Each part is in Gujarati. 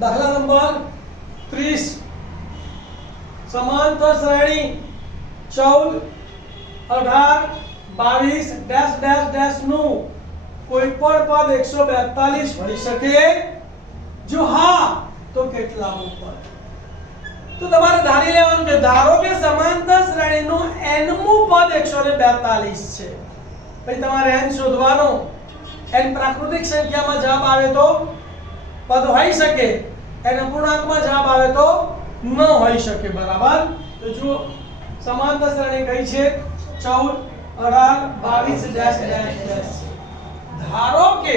દાખલા નંબર 30 समांतर श्रेणी 14 18 22 डैश डैश डैश नु कोई पण पद 142 होई सके जो हाँ तो કેટલામું પદ तो તમારે ધારી લેવાનું કે ધારો કે સમાંતર શ્રેણીનું nમું પદ 142 છે પછી તમારે n શોધવાનો n પ્રાકૃતિક સંખ્યામાં જવાબ આવે તો પદ હોઈ શકે n અપૂર્ણાંકમાં જવાબ આવે તો ન હોઈ શકે બરાબર તો જો સમાંતર શ્રેણી કઈ છે 14 18 22 ડેશ ડેશ ડેશ ધારો કે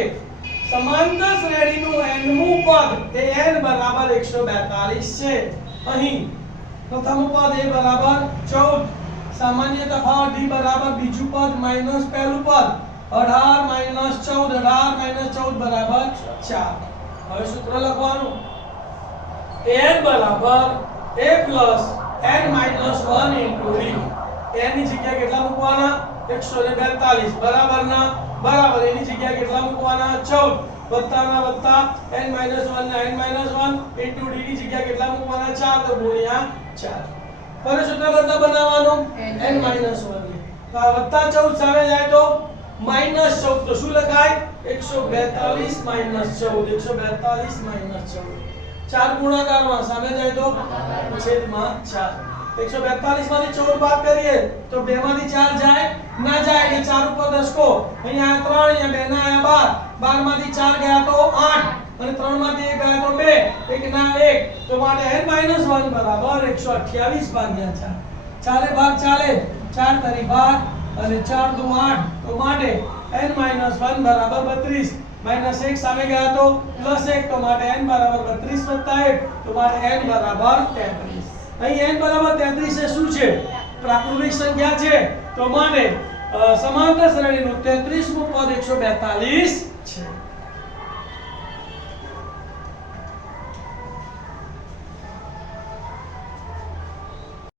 समांतर श्रेणीનું nમું પદ એ n બરાબર 142 છે અહીં પ્રથમ પદ a બરાબર 14 સામાન્ય તફાવત d બરાબર બીજું પદ માઈનસ પહેલું પદ 18 માઈનસ 14 18 માઈનસ 14 બરાબર 4 હવે સૂત્ર લખવાનું n બરાબર a plus n minus 1 into d n ની જગ્યાએ કેટલા મૂકવાના 142 બરાબર ના બરાબર એની જગ્યાએ કેટલા મૂકવાના 14 વત્તાના વત્તા n - 1 ના n - 1 ઇન્ટુ d ની જગ્યાએ કેટલા મૂકવાના 4 તો ગુણ્યા 4 ફરી સૂત્ર કરતા બનાવવાનો n - 1 તો આ વત્તા 14 સામે જાય તો -14 તો શું લખાય 142 - 14 142 - 14 4 ગુણાકારમાં સામે જાય તો છેદમાં 4 142 માંથી 14 બાદ કરીએ તો 2 માંથી 4 જાય ના જાય એટલે 4 ઉપર દશકો અહીંયા 3 અહીંયા 2 ના 12 12 માંથી 4 ગયા તો 8 અને 3 માંથી 1 ગયા તો 2 1 ના 1 તો માટે n - 1 બરાબર 128 ભાગ્યા 4 4 ભાગ ચાલે 4 તરી ભાગ અને 4 દુ 8 તો માટે n - 1 બરાબર 32 -1 સામે ગયા તો +1 તો માટે n બરાબર 32 + 1 તો માટે n બરાબર 33 અહીં n બરાબર 33 એ શું છે પ્રાકૃતિક સંખ્યા છે તો માટે સમાંતર શ્રેણીનું 33મું પદ 142